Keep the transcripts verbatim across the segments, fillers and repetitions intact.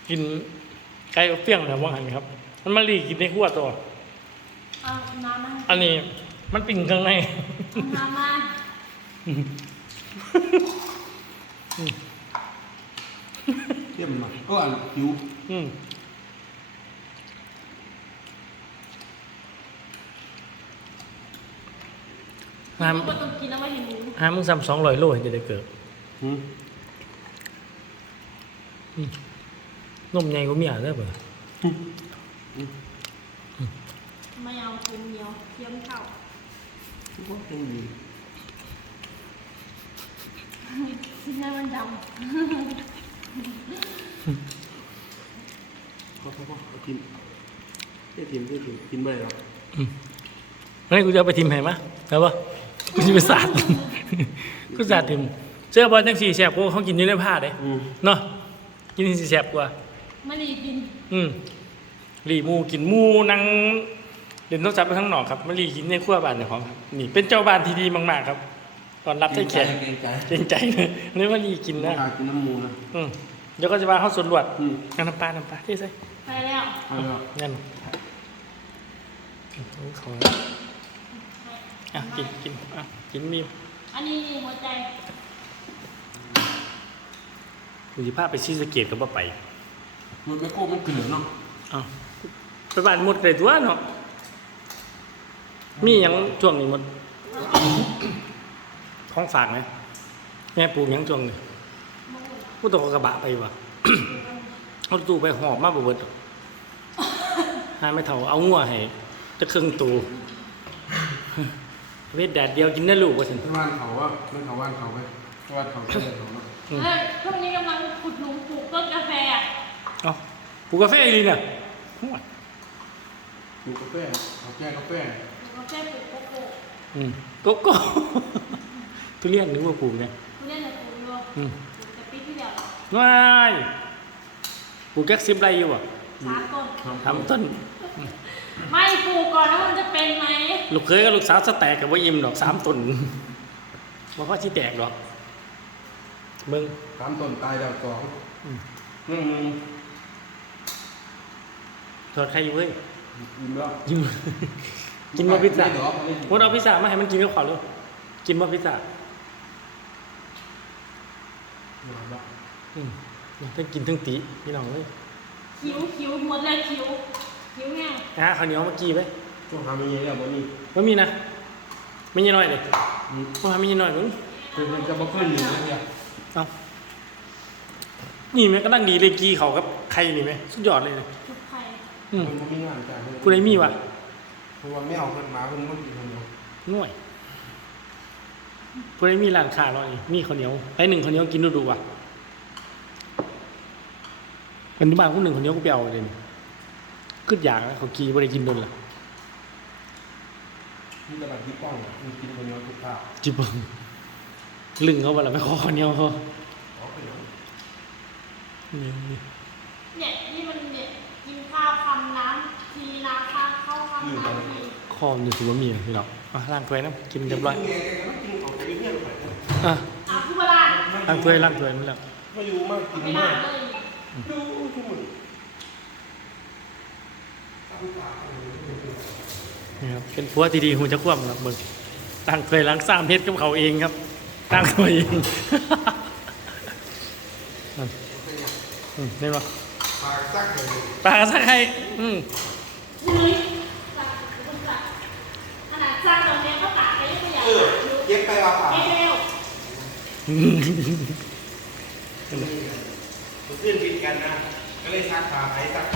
กินไก่เปรี้ยงนะว่าหันครับมันมาลีกินในขั้วตัวเอาน้ำมาอันนี้มันปิ่งข้างในเอาน้ำมาเยี่ยมมากก็อันหิวอืมหามก็ต้องกินแล้วไม่เห็นหมูหามึงซ้ำสองร้อยโลเห็นจะได้เกิดหืมนมใหญ่ก็มีอะไรเปล่าไม่เอาเป็นเหนียวเคี้ยวไม่เข้าก็เป็นดีชิ้นนั้นมันดเขาเขาเขากินเที่ยกินเที่ยกินกินไปแล้วเฮ้ยกูจะเอาไปทิมให้มะแล้วปะกูจะไปสาด กูสาดทิมเสื้อบอลจังสี่แสบกูเขากินอยู่ในผ้าเลยอืมเนาะกินสี่แสบกว่าำมันดีกินอืมหลีหมูกินหมูนั่งเดินต้องจับไปข้างนอกครับมาหลีกินในครัวบ้านเจ้าของครับนี่เป็นเจ้าบ้านที่ดีมากๆครับตอนรับให้แขกเกรงใจเกรงใจเลยเลยมาหลีกินนะนะกินน้ำมูนะอืมเดี๋ยวก็จะมาเข้าสวนรวดอืมงานน้ำปลาน้ำปลาที่ใส่ไปแล้วเอาละงั้นของอ่ะกินกินอ่ะกินมีอันนี้หัวใจกูจะพาไปซีสะเกตก็บ่ไปมันไม่โก้มันเกลือเนาะอ้าวไปบ้านหมดเลยตัวเนาะมีหยังช่วงนี้หมด ของฝากไหมแม่ปลูกหยังช่วงนี้กูต้องเอากระบะไปวะ เอาตู้ไปหอบมาบ่เบิดดอกหาไม่เท่าเอางัวให้จะครึ่งตูเวทแดดเดียวกินได้ลูกว่าสิที่บ้านเขาว่าไม่เขาบ้านเขาไปที่บ้านเขาเที่ยเขาเนาะอืมเฮ้ยช่วงนี้กำลังขุดหลุมปลูกต้นกาแฟอ่ะเอาปลูกกาแฟอีหลีเนี่ยโอ้ยดูกาแฟเขาแก้กาแฟปลูกกาแฟปลูกโกโก้อืมโกโก้ ทุเรียนนึกว่าปลูกเนี่ยทุเรียนเนี่ยปลูกอยู่อืมปลูกแต่ปีที่แล้วว้ายปลูกแก๊กซิบไรอยู่อ่ะสามต้นทำต้นไม่ปลูกก่อนแล้วมันจะเป็นไหมลูกเคยกับลูกสาวสแตกกับว่าอิ่มดอกสามต้นบอกว่าที่แตกดอกเบิ่งสามต้นตายดาวสองอืมอืมถอดใครอยู่เว้ยยิ้มแล้วยิ้ม กินมาพิซซ่าไม่ดอกไม่มดเอาพิซซ่ามาให้มันกินก็ขอเลยกินมาพิซซ่าอืมทั้งกินทั้งตีพี่น้องเลยคิ้วคิ้วหมดเลยคิ้วคิ้วแห้งนะข้าวเหนียวเมื่อกี้ไหมต้องทำยังไงเนี่ยวันนี้ว่ามีนะไม่ยี่น้อยเลยอืมว่าไม่ยี่น้อยมึงมันจะมาขึ้นอยู่เนี่ยเอานี่แม่ก็นั่งดีเลยกีเขากับใครนี่ไหมสุดยอดเลยนะชุบไข่อืมมันก็มีงานจ่ายกูได้มีวะเพราะว่าไม่เอาคนมาคนมันกินคนเดียวหน่วยกูได้มีร้านค้าหน่อยมีข้าวเหนียวไปหนึ่งข้าวเหนียวกินดูดูว่ะเป็นที่บ้านกูหนึ่งข้าวเหนียวกูไปเอาเลยนี่ขึ้นอยากนะเขากีไม่ได้กินโดนละนี่ตลาดที่ป้องมันกินคนเดียวทุกข้าวจิบเบิงลึงเขาไปละไปขอข้าวเหนียวเขาอ๋อคนเดียวนี่นี่เนี่ยนี่มันเนี่ยกินข้าวคำน้ำทีน้ำข้าวเข้าคำน้ำทีคอมอยู่ถือว่ามีเหรอพี่น้องอ่ะล้างถ้วยนะกินเรียบร้อยกินไงแกก็กินของแกเงี้ยไปอ่ะอ่ะคือเวลาล้างถ้วยล้างถ้วยมันแล้วไม่รู้มากกินไม่มาน่าก เลยดูทุกคนนี่ครับเป็นผัวที่ดีหูจะคว่ำครับเบิงตั้งถ้วยล้างซ้ำเพชรกับเขาเองครับตั้งถ้วยเองนั่นอืมได้ปะปากซักเลยปลากระซักให้อืมเฮ้ยสั่งสั่งสั่งขนาดสั่งตอนนี้ก็ตากไปยังไม่อยากเออเย็บไปว่าปากเร็วเพื่อนกินกันนะก็เลยซักปากไปซัก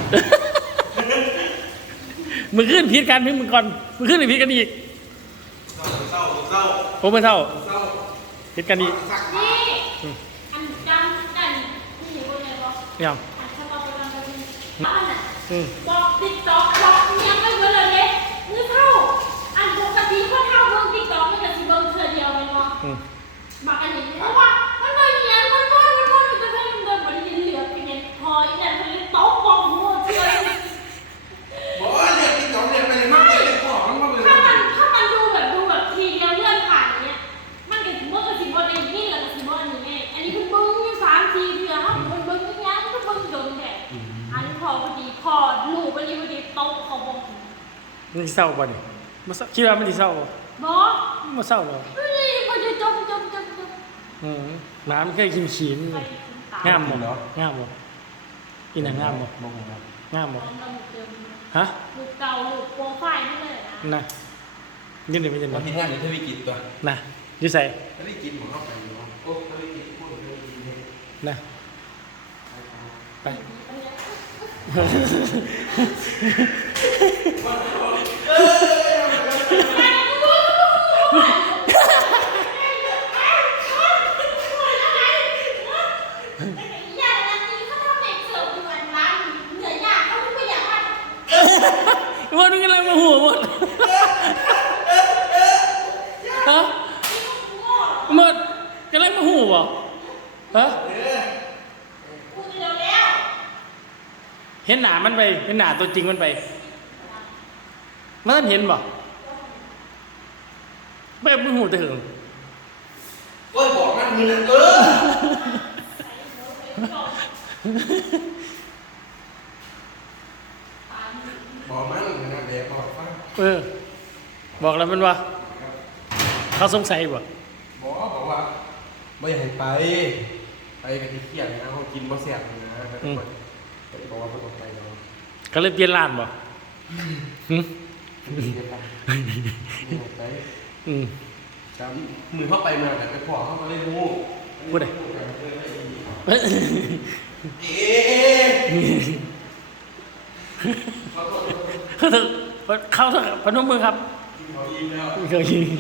มึงขึ้นพิษกันพี่มึงก่อนมึงขึ้นไปพิษกันอีกเศร้าเศร้าเศร้าผมไม่เท่าเศร้าพิษกันอีกซักนี่อันจำได้ที่อยู่บนไหนบอกยังอันฉันบอกไปวันกันบ้านอ่ะอืมบอกติ๊กต็อกบอกยังไม่เบื่อเลยเนี่ยนี่เท่าอันปกติก็เท่าเบิ่งติ๊กต็อกมันจะสิเบิ่งเทื่อเดียวเลยเนาะอืมบอกอันนี้เพราะว่ามันเลยอย่างมันมันมันมันมันจะให้มันเดินเหมือนเหลือไปเนี่ยพออีนั่นมันเลยตกบอกหัวเทื่อบอกว่าเรียกที่สองเรียกไปเลยมากเลยขอมันมากเลยถ้ามันถ้ามันดูแบบดูแบบทีเดียวเลื่อนผ่านอย่างเงี้ยมันก็สิบ่ก็สิบ่ได้ยินแล้วก็สิบ่อันนี้ไงอันนี้เพิ่นเบิ่งอยู่สามทีเทื่อเฮาเพิ่นเบิ่งอย่างเงี้ยมันก็เบิ่งโดนแท้มันสิเศร้าบ่นี่บ่เศร้าคิดว่ามันสิเศร้าบ่บอบ่เศร้าหรอกเฮ้ยมันจะจมจมจมจมอืมหมามันเคยกินขี้มันไปงามบ่งามบ่อีน่ะงามบ่มองครับงามบ่เราเติมฮะลูกเก่าลูกโปรไฟล์นี่เลยนะน่ะยืนได้บ่ยืนมาบ่ที่งานนี้ถ้าวิกิตตัวน่ะอยู่ไสถ้าวิกิตผมเข้าไปอยู่โอ้ถ้าวิกิตพูดถ้าวิกิตเนี่ยน่ะไปอย่าละนี่เขาทำเด็กเสิร์ฟอยู่อันร้านเหนื่อยยากเขาไม่อยากมาหมดมันกำลังมาหัวหมดฮะหมดกำลังมาหัวบ่ฮะพูดเร็วแล้วเห็นหน้ามันไปเห็นหน้าตัวจริงมันไปมันเห็นบ่แบบมือหูแต่หึงเอ้ยบอกนั่นมือเออบอกมันนะเดี๋ยวบอกฟังเออบอกแล้วมันว่าเขาสงสัยบ่บอกบอกว่าไม่อยากให้ไปไปกันที่เที่ยงนะเขากินบ่แซ่บนะบอกว่าไม่ต้องไปเนาะเขาเลยเปลี่ยนร้านบ่หึไปอืมจำมือเข้าไปมาแต่ไปขอเข้ามาเล่นงูพูดได้เอ๊ะเขาเถอะเขาเถอะพนมมือครับเขายิงแล้วเคยยิง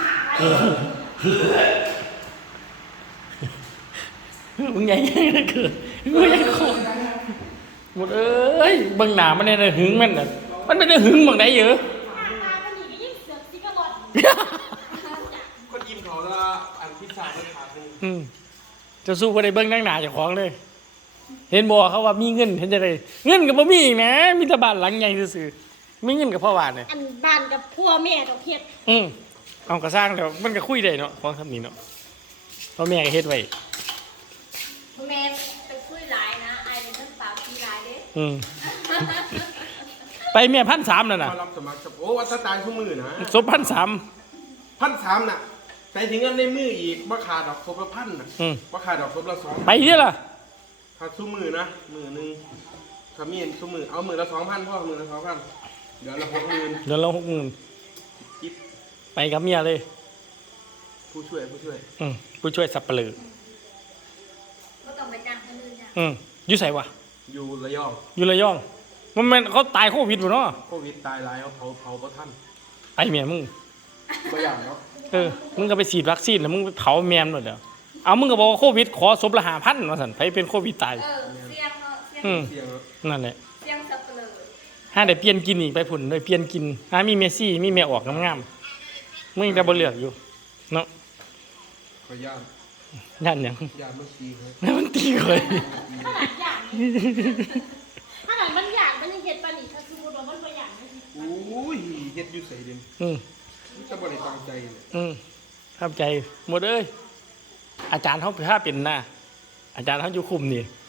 มึงใหญ่ยังนะเกิดมึงใหญ่โคตรหมดเอ้ยเบิ่งหนามันเนี่ยนะหึงมันน่ะมันเป็นแต่หึงบางไหนเยอะหน้าตาเป็นหนีก็ยิ่งเสือกซิกกระบอกคนยิงเขาละอันพิซซ่าไม่ขาดเลยอืมจะสู้บ่ได้เบิ่งนั่งหนาเจ้าของเลย เห็นบ่เขาว่ามีเงินเห็นจะได้เงินก็บ่มีอีกนะมีแต่บ้านหลังใหญ่ซื่อๆมีเงินกับพ่อบ้านเนี่ยอันบ้านกับพัวแม่ดอกเห็ดอืมเอาก็สร้างแล้วมันก็คุยได้เนาะของทำนี้เนาะพ่อแม่ก็เฮ็ดไว้แม่ไปคุยหลายนะไอ้เป็นทั้งสาวทีหลายเด้อืมไปแม่พันสามนั่นน่ะมารับสมัครโอ้วัดสไตล์ทุกมือนะศพพันสามพันสามน่ะแต่ถึงเงินในมืออีกว่าขาดดอกครบละพันน่ะอืมว่าขาดดอกครบละสองไปเด้อล่ะถ้าสู้มือนะมือหนึ่งถ้ามีนสู้มือเอามือละสองพันพ่อมือละสองพันเดี๋ยวละหกหมื่นเดือนละหกหมื่นจิ๊บไปกับเมียเลยผู้ช่วยผู้ช่วยอืมผู้ช่วยสับปะเลอก็ต้องไปจ้างคนอื่นจ้ะอืมอยู่ไสวะอยู่ระยองอยู่ระยองมันแม่นเขาตายโควิดบ่เนาะโควิดตายหลายเอาเผาเผาประท่านไอเมียมึงตัวอย่างเนาะเออมึงก็ไปฉีดวัคซีนแล้วมึงไปเผาแมมหมดแล้วเอามึงก็บอกว่าโควิดขอศพละห้าพันว่าซั่นไผเป็นโควิดตายเออเสียงเนาะเสียงอืมเสียงเนาะนั่นแหละเสียงสับเปลือห้าได้เปลี่ยนกินอีกไปผุ่นเลยเปลี่ยนกินหามีเมสซี่มีแม่ออกงามๆมึงจะบ่เลือกอยู่เนาะขอย่านย่านหยังย่านเมื่อกี้ครับแล้วมันตีเคยขนาดอย่างขนาดมันอย่างมันยังเห็ดปานนี่ถ้าสมมติว่ามันบ่อย่างนะสิโอ้ยเฮ็ดอยู่ใส่เด่นอืมจะบ่ได้ตั้งใจเลยอืมเข้าใจหมดเอ้ยอาจารย์เขาถ้าเป็นหน้าอาจารย์เขาอยู่คุมนี่